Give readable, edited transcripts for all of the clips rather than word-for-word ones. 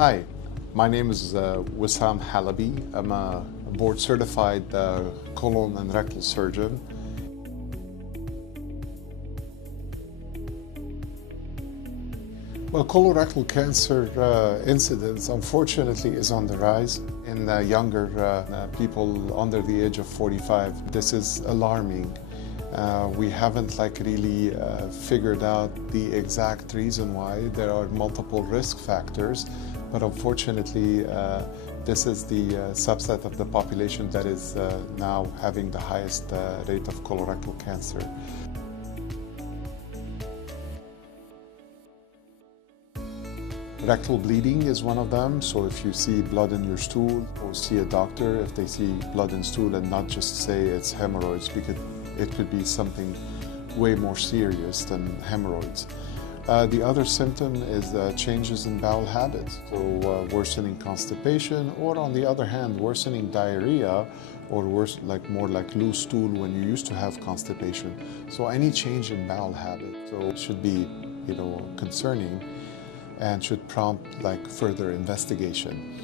Hi, my name is Wissan Halabi. I'm a board-certified colon and rectal surgeon. Well, colorectal cancer incidence, unfortunately, is on the rise in younger people under the age of 45. This is alarming. We haven't really figured out the exact reason why. There are multiple risk factors, but unfortunately, this is the subset of the population that is now having the highest rate of colorectal cancer. Rectal bleeding is one of them, so if you see blood in your stool, go see a doctor if they see blood in stool and not just say it's hemorrhoids, because it could be something way more serious than hemorrhoids. The other symptom is changes in bowel habits, so worsening constipation, or on the other hand, worsening diarrhea, or worse, more like loose stool when you used to have constipation. So any change in bowel habit, so it should be, concerning and should prompt further investigation.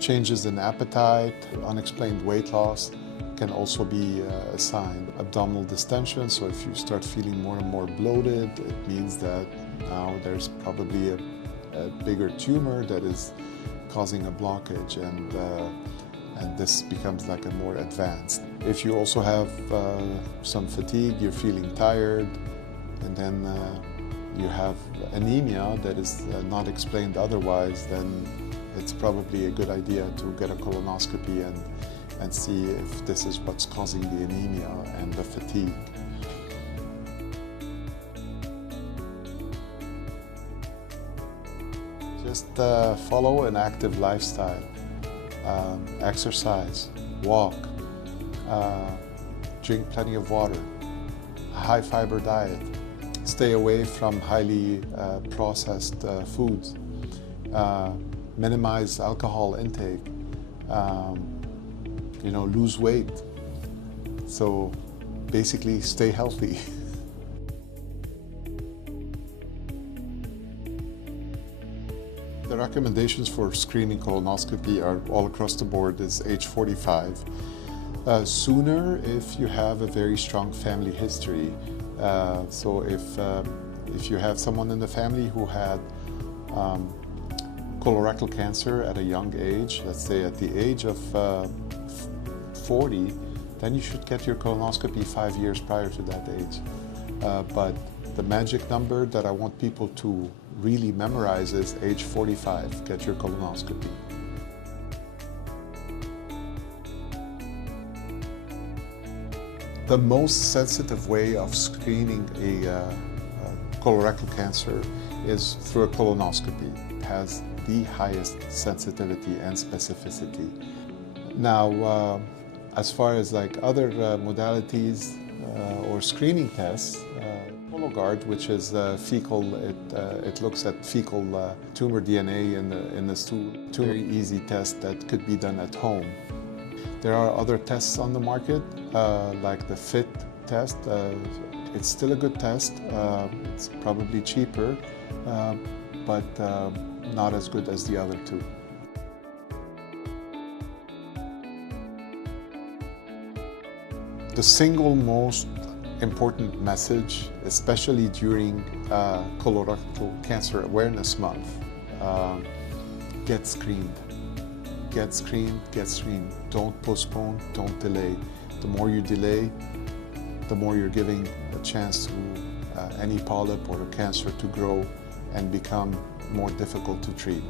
Changes in appetite, unexplained weight loss can also be a sign. Abdominal distension, so if you start feeling more and more bloated, it means that now there's probably a bigger tumor that is causing a blockage, and this becomes a more advanced. If you also have some fatigue, you're feeling tired, and then you have anemia that is not explained otherwise, then it's probably a good idea to get a colonoscopy and see if this is what's causing the anemia and the fatigue. Just follow an active lifestyle, exercise, walk, drink plenty of water, a high fiber diet. Stay away from highly processed foods. Minimize alcohol intake. Lose weight. So basically, stay healthy. The recommendations for screening colonoscopy are all across the board is age 45. Sooner if you have a very strong family history. So if you have someone in the family who had colorectal cancer at a young age, let's say at the age of 40, then you should get your colonoscopy 5 years prior to that age. But the magic number that I want people to really memorize is age 45, get your colonoscopy. The most sensitive way of screening a colorectal cancer is through a colonoscopy. It has the highest sensitivity and specificity. Now, as far as other modalities or screening tests, Cologuard, which is fecal, it looks at fecal tumor DNA in the stool. Very easy test that could be done at home. There are other tests on the market, like the FIT test. It's still a good test. It's probably cheaper, but not as good as the other two. The single most important message, especially during Colorectal Cancer Awareness Month, get screened. Get screened, get screened. Don't postpone, don't delay. The more you delay, the more you're giving a chance to any polyp or a cancer to grow and become more difficult to treat.